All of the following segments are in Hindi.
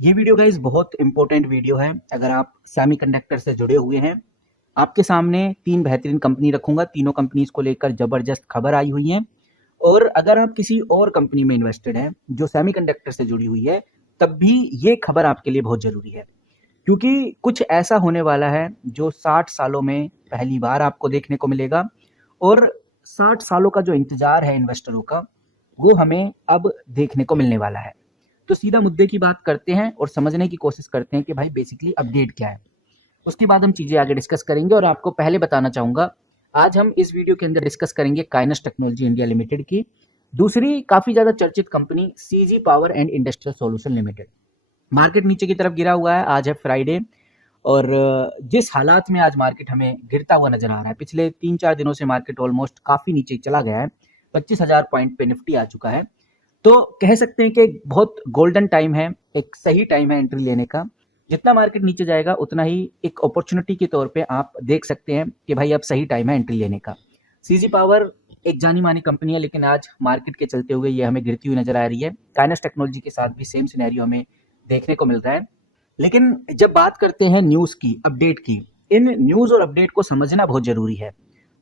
ये वीडियो गाइस बहुत इंपॉर्टेंट वीडियो है। अगर आप सेमीकंडक्टर से जुड़े हुए हैं, आपके सामने 3 बेहतरीन कंपनी रखूँगा। तीनों कंपनीज़ को लेकर ज़बरदस्त खबर आई हुई है। और अगर आप किसी और कंपनी में इन्वेस्टेड हैं, जो सेमीकंडक्टर से जुड़ी हुई है, तब भी ये खबर आपके लिए बहुत ज़रूरी है। क्योंकि कुछ ऐसा होने वाला है, जो 60 सालों में पहली बार आपको देखने को मिलेगा और 60 सालों का जो इंतज़ार है इन्वेस्टरों का, वो हमें अब देखने को मिलने वाला है। तो सीधा मुद्दे की बात करते हैं और समझने की कोशिश करते हैं कि भाई बेसिकली अपडेट क्या है। उसके बाद हम चीज़ें आगे डिस्कस करेंगे और आपको पहले बताना चाहूँगा, आज हम इस वीडियो के अंदर डिस्कस करेंगे काइनस टेक्नोलॉजी इंडिया लिमिटेड की दूसरी काफ़ी ज़्यादा चर्चित company CG power and industrial solution limited. Market नीचे की तरफ गिरा हुआ है, आज है फ्राइडे और जिस हालात में आज मार्केट हमें गिरता हुआ नजर आ रहा है, पिछले 3-4 दिनों से मार्केट ऑलमोस्ट काफ़ी नीचे चला गया है। 25,000 पॉइंट पे निफ्टी आ चुका है। तो कह सकते हैं कि बहुत गोल्डन टाइम है, एक सही टाइम है एंट्री लेने का। जितना मार्केट नीचे जाएगा उतना ही एक अपॉर्चुनिटी के तौर पे आप देख सकते हैं कि भाई अब सही टाइम है एंट्री लेने का। सीजी पावर एक जानी मानी कंपनी है, लेकिन आज मार्केट के चलते हुए ये हमें गिरती हुई नजर आ रही है। काइनस टेक्नोलॉजी के साथ भी सेम सिनेरियो हमें देखने को मिल रहा है। लेकिन जब बात करते हैं न्यूज़ की, अपडेट की, इन न्यूज़ और अपडेट को समझना बहुत ज़रूरी है।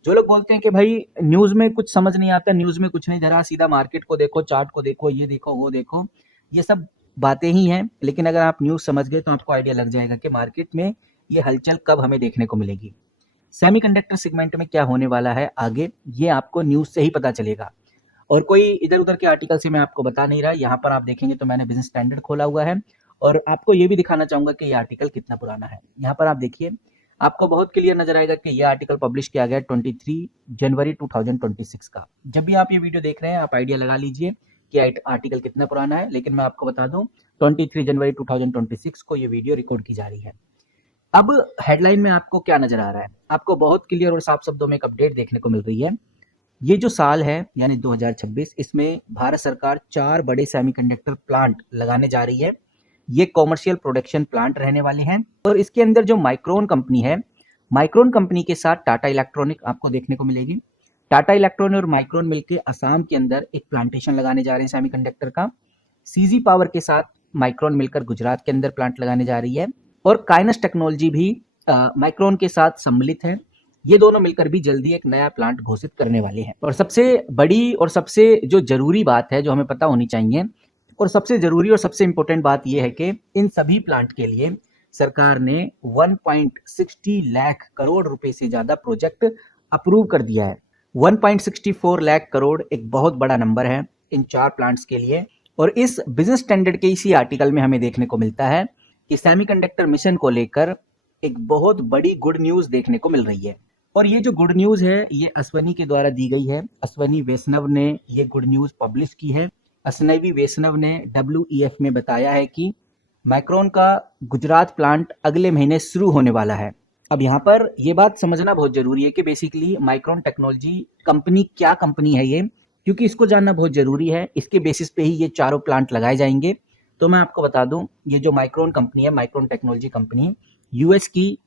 जो लोग बोलते हैं कि भाई न्यूज़ में कुछ समझ नहीं आता, न्यूज़ में कुछ नहीं धरा, सीधा मार्केट को देखो, चार्ट को देखो, ये देखो, वो देखो, ये सब बातें ही हैं। लेकिन अगर आप न्यूज़ समझ गए तो आपको आइडिया लग जाएगा कि मार्केट में ये हलचल कब हमें देखने को मिलेगी। सेमीकंडक्टर सेगमेंट में क्या होने वाला है आगे, ये आपको न्यूज़ से ही पता चलेगा। और कोई इधर-उधर के आर्टिकल से मैं आपको बता नहीं रहा। यहाँ पर आप देखेंगे तो मैंने बिज़नेस स्टैंडर्ड खोला हुआ है और आपको ये भी दिखाना चाहूँगा कि ये आर्टिकल कितना पुराना है। यहाँ पर आप देखिए, आपको बहुत क्लियर नज़र आएगा कि ये आर्टिकल पब्लिश किया गया है 23 जनवरी 2026 का। जब भी आप ये वीडियो देख रहे हैं, आप आइडिया लगा लीजिए कि आर्टिकल कितना पुराना है। लेकिन मैं आपको बता दूँ, 23 जनवरी 2026 को ये वीडियो रिकॉर्ड की जा रही है। अब हेडलाइन में आपको क्या नज़र आ रहा है? आपको बहुत क्लियर और साफ शब्दों में एक अपडेट देखने को मिल रही है। ये जो साल है यानी 2026, इसमें भारत सरकार 4 बड़े सेमीकंडक्टर प्लांट लगाने जा रही है। ये कॉमर्शियल प्रोडक्शन प्लांट रहने वाले हैं और इसके अंदर जो माइक्रोन कंपनी है, माइक्रोन कंपनी के साथ टाटा इलेक्ट्रॉनिक आपको देखने को मिलेगी। टाटा इलेक्ट्रॉनिक और माइक्रोन मिलकर असम के अंदर एक प्लांटेशन लगाने जा रहे हैं सेमीकंडक्टर का। सीजी पावर के साथ माइक्रोन मिलकर गुजरात के अंदर प्लांट लगाने जा रही है और काइनस टेक्नोलॉजी भी माइक्रोन के साथ सम्मिलित है। ये दोनों मिलकर भी जल्दी एक नया प्लांट घोषित करने वाले हैं। और सबसे बड़ी और सबसे जो जरूरी बात है, जो हमें पता होनी चाहिए, और सबसे जरूरी और सबसे इंपॉर्टेंट बात यह है कि इन सभी प्लांट के लिए सरकार ने 1.60 लाख करोड़ रुपए से ज्यादा प्रोजेक्ट अप्रूव कर दिया है। 1.64 लाख करोड़ एक बहुत बड़ा नंबर है इन 4 प्लांट्स के लिए। और इस बिजनेस स्टैंडर्ड के इसी आर्टिकल में हमें देखने को मिलता है कि सेमीकंडक्टर मिशन को लेकर एक बहुत बड़ी गुड न्यूज देखने को मिल रही है। और ये जो गुड न्यूज़ है, ये अश्वनी के द्वारा दी गई है। अश्वनी वैष्णव ने ये गुड न्यूज़ पब्लिश की है। अश्वनी वैष्णव ने WEF में बताया है कि माइक्रोन का गुजरात प्लांट अगले महीने शुरू होने वाला है। अब यहाँ पर ये बात समझना बहुत ज़रूरी है कि बेसिकली माइक्रोन टेक्नोलॉजी कंपनी क्या कंपनी है ये, क्योंकि इसको जानना बहुत ज़रूरी है। इसके बेसिस पे ही ये चारों प्लांट लगाए जाएंगे। तो मैं आपको बता दूं, ये जो माइक्रोन कंपनी है, माइक्रोन टेक्नोलॉजी कंपनी US की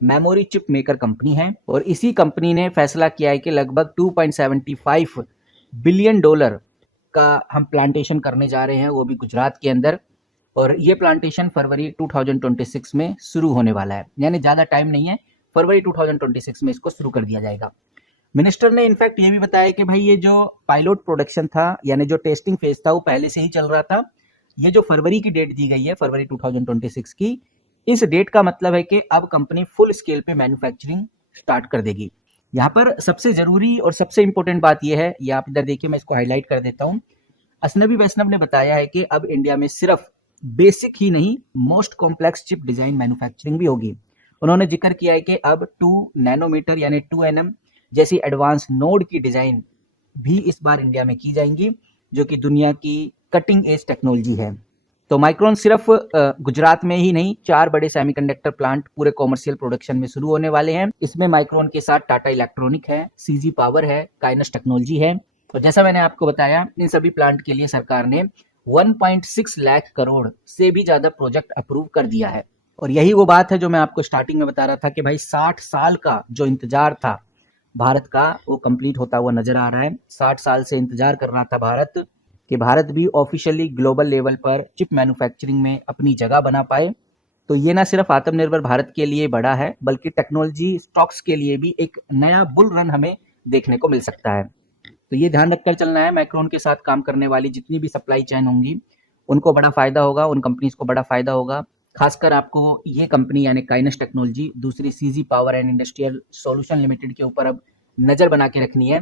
मेमोरी चिप मेकर कंपनी है और इसी कंपनी ने फैसला किया है कि लगभग $2.75 बिलियन का हम प्लांटेशन करने जा रहे हैं, वो भी गुजरात के अंदर। और ये प्लांटेशन फरवरी 2026 में शुरू होने वाला है, यानी ज़्यादा टाइम नहीं है, फरवरी 2026 में इसको शुरू कर दिया जाएगा। मिनिस्टर ने इनफैक्ट ये भी बताया कि भाई ये जो पायलट प्रोडक्शन था, यानी जो टेस्टिंग फेज था, वो पहले से ही चल रहा था। ये जो फरवरी की डेट दी गई है, फरवरी 2026 की, इस डेट का मतलब है कि अब कंपनी फुल स्केल पे मैन्युफैक्चरिंग स्टार्ट कर देगी। यहाँ पर सबसे जरूरी और सबसे इंपॉर्टेंट बात यह है, ये आप इधर देखिए, मैं इसको हाईलाइट कर देता हूँ। अश्वनी वैष्णव ने बताया है कि अब इंडिया में सिर्फ बेसिक ही नहीं, most complex chip design manufacturing भी होगी। उन्होंने जिक्र किया है कि अब 2 नैनोमीटर यानी 2nm जैसी एडवांस नोड की डिजाइन भी इस बार इंडिया में की जाएंगी, जो कि दुनिया की कटिंग एज टेक्नोलॉजी है। तो माइक्रोन सिर्फ गुजरात में ही नहीं, 4 बड़े सेमीकंडक्टर प्लांट पूरे कॉमर्शियल प्रोडक्शन में शुरू होने वाले हैं। इसमें माइक्रोन के साथ टाटा इलेक्ट्रॉनिक है, सीजी पावर है, काइनस टेक्नोलॉजी है। और जैसा मैंने आपको बताया, इन सभी प्लांट के लिए सरकार ने 1.6 लाख करोड़ से भी ज्यादा प्रोजेक्ट अप्रूव कर दिया है। और यही वो बात है जो मैं आपको स्टार्टिंग में बता रहा था कि भाई 60 साल का जो इंतजार था भारत का, वो कंप्लीट होता हुआ नजर आ रहा है। 60 साल से इंतजार कर रहा था भारत कि भारत भी ऑफिशियली ग्लोबल लेवल पर चिप मैन्युफैक्चरिंग में अपनी जगह बना पाए। तो ये ना सिर्फ आत्मनिर्भर भारत के लिए बड़ा है, बल्कि टेक्नोलॉजी स्टॉक्स के लिए भी एक नया बुल रन हमें देखने को मिल सकता है। तो ये ध्यान रखकर चलना है, मैक्रोन के साथ काम करने वाली जितनी भी सप्लाई चेन होंगी उनको बड़ा फायदा होगा, उन कंपनीज को बड़ा फायदा होगा। खासकर आपको ये कंपनी यानी काइनस टेक्नोलॉजी, दूसरी CG power and industrial solution limited के ऊपर अब नजर बना के रखनी है,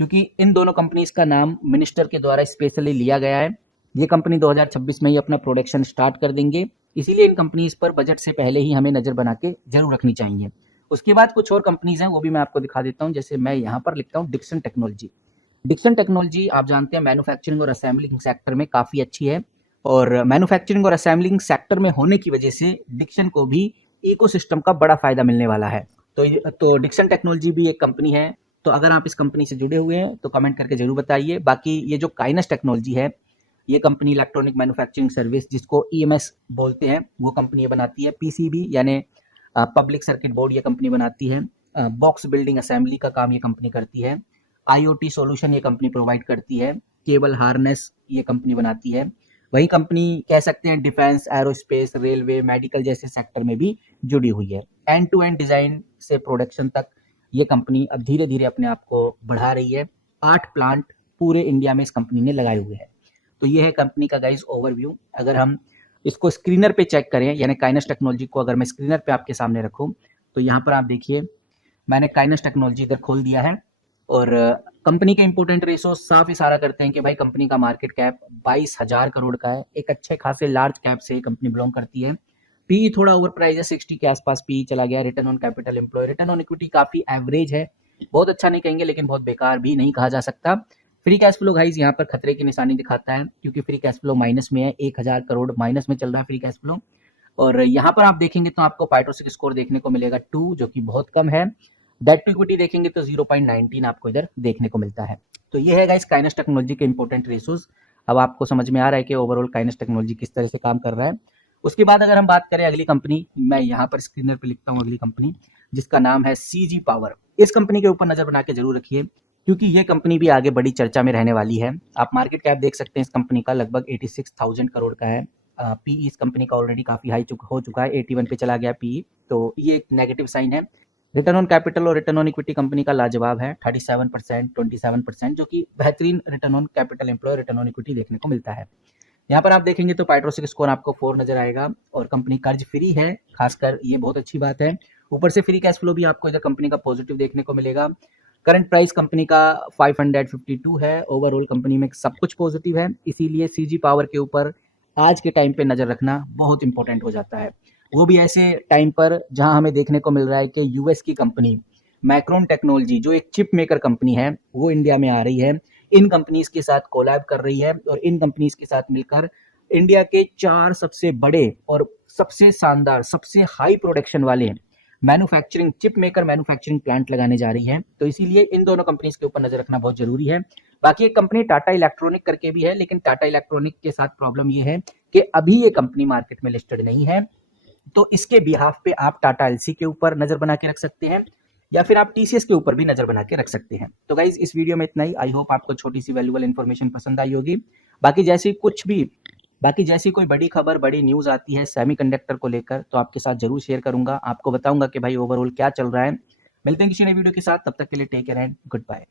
क्योंकि इन दोनों कंपनीज का नाम मिनिस्टर के द्वारा स्पेशली लिया गया है। ये कंपनी 2026 में ही अपना प्रोडक्शन स्टार्ट कर देंगे, इसीलिए इन कंपनीज पर बजट से पहले ही हमें नजर बना के जरूर रखनी चाहिए। उसके बाद कुछ और कंपनीज हैं, वो भी मैं आपको दिखा देता हूँ। जैसे मैं यहाँ पर लिखता हूँ डिक्सन टेक्नोलॉजी। डिक्सन टेक्नोलॉजी आप जानते हैं मैन्युफैक्चरिंग और असेंबलिंग सेक्टर में काफ़ी अच्छी है, और मैन्युफैक्चरिंग और असेंबलिंग सेक्टर में होने की वजह से डिक्सन को भी इकोसिस्टम का बड़ा फायदा मिलने वाला है। तो डिक्सन टेक्नोलॉजी भी एक कंपनी है। तो अगर आप इस कंपनी से जुड़े हुए हैं तो कमेंट करके जरूर बताइए। बाकी ये जो काइनस टेक्नोलॉजी है, ये कंपनी इलेक्ट्रॉनिक मैन्युफैक्चरिंग सर्विस, जिसको ईएमएस बोलते हैं, वो कंपनी ये बनाती है। पीसीबी यानी पब्लिक सर्किट बोर्ड ये कंपनी बनाती है। बॉक्स बिल्डिंग असेंबली का काम ये कंपनी करती है। आईओटी सॉल्यूशन ये कंपनी प्रोवाइड करती है। केबल हार्नेस ये कंपनी बनाती है। वही कंपनी कह सकते हैं डिफेंस, एरोस्पेस, रेलवे, मेडिकल जैसे सेक्टर में भी जुड़ी हुई है। एंड टू एंड डिजाइन से प्रोडक्शन तक ये कंपनी अब धीरे धीरे अपने आप को बढ़ा रही है। 8 प्लांट पूरे इंडिया में इस कंपनी ने लगाए हुए हैं। तो ये है कंपनी का गाइस ओवरव्यू। अगर हम इसको स्क्रीनर पे चेक करें, यानी काइनस टेक्नोलॉजी को अगर मैं स्क्रीनर पे आपके सामने रखूं, तो यहाँ पर आप देखिए मैंने काइनस टेक्नोलॉजी इधर खोल दिया है, और कंपनी के इंपोर्टेंट रेशो साफ इशारा करते हैं कि भाई कंपनी का मार्केट कैप 22,000 करोड़ का है। एक अच्छे खासे लार्ज कैप से कंपनी बिलोंग करती है। पीई थोड़ा ओवर प्राइस है, 60 के आसपास पीई चला गया। Return on capital employ, return on equity काफी एवरेज है, बहुत अच्छा नहीं कहेंगे लेकिन बहुत बेकार भी नहीं कहा जा सकता। फ्री कैश फ्लो गाइस यहाँ पर खतरे की निशानी दिखाता है, क्योंकि फ्री कैश फ्लो माइनस में है। 1000 करोड़ माइनस में चल रहा है फ्री कैश फ्लो। और यहाँ पर आप देखेंगे तो आपको पाइट्रोसिक स्कोर देखने को मिलेगा 2, जो कि बहुत कम है। डेट टू इक्विटी देखेंगे तो 0.19 आपको इधर देखने को मिलता है। तो ये है गाइस काइनस टेक्नोलॉजी के इंपॉर्टेंट रेशोज। अब आपको समझ में आ रहा है कि ओवरऑल काइनस टेक्नोलॉजी किस तरह से काम कर रहा है। उसके बाद अगर हम बात करें अगली कंपनी, मैं यहाँ पर स्क्रीनर पे लिखता हूँ अगली कंपनी, जिसका नाम है सीजी पावर। इस कंपनी के ऊपर नजर बना के जरूर रखिए, क्योंकि ये कंपनी भी आगे बड़ी चर्चा में रहने वाली है। आप मार्केट कैप देख सकते हैं इस कंपनी का लगभग 86,000 करोड़ का है। पीई इस कंपनी का ऑलरेडी काफी हाई हो चुका है, 81 पे चला गया पीई, तो ये एक नेगेटिव साइन है। रिटर्न ऑन कैपिटल और रिटर्न ऑन इक्विटी कंपनी का लाजवाब है, 37%, 27%, जो कि बेहतरीन return on capital employ, return on equity देखने को मिलता है। यहाँ पर आप देखेंगे तो पाइट्रोसिक स्कोर आपको 4 नजर आएगा, और कंपनी कर्ज फ्री है, खासकर ये बहुत अच्छी बात है। ऊपर से फ्री कैश फ्लो भी आपको इधर कंपनी का पॉजिटिव देखने को मिलेगा। करंट प्राइस कंपनी का 552 है। ओवरऑल कंपनी में सब कुछ पॉजिटिव है, इसीलिए सीजी पावर के ऊपर आज के टाइम पे नजर रखना बहुत इंपॉर्टेंट हो जाता है। वो भी ऐसे टाइम पर जहां हमें देखने को मिल रहा है कि यूएस की कंपनी मैक्रोन टेक्नोलॉजी, जो एक चिप मेकर कंपनी है, वो इंडिया में आ रही है। इन कंपनीज के साथ कोलैब कर रही है, और इन कंपनीज के साथ मिलकर इंडिया के 4 सबसे बड़े और सबसे शानदार, सबसे हाई प्रोडक्शन वाले manufacturing chip maker manufacturing plant लगाने जा रही है। तो इसीलिए इन दोनों कंपनीज के ऊपर नजर रखना बहुत जरूरी है। बाकी एक कंपनी टाटा इलेक्ट्रॉनिक करके भी है, लेकिन टाटा इलेक्ट्रॉनिक के साथ प्रॉब्लम ये है कि अभी ये कंपनी मार्केट में लिस्टेड नहीं है। तो इसके बिहाफ पे आप टाटा एलसी के ऊपर नजर बना के रख सकते हैं, या फिर आप टीसीएस के ऊपर भी नजर बना के रख सकते हैं। तो गाइज इस वीडियो में इतना ही। आई होप आपको छोटी सी वैल्यूएबल इन्फॉर्मेशन पसंद आई होगी। बाकी जैसी कोई बड़ी खबर, बड़ी न्यूज आती है सेमीकंडक्टर को लेकर, तो आपके साथ जरूर शेयर करूंगा, आपको बताऊंगा कि भाई ओवरऑल क्या चल रहा है। मिलते हैं किसी नई वीडियो के साथ, तब तक के लिए take care and good bye.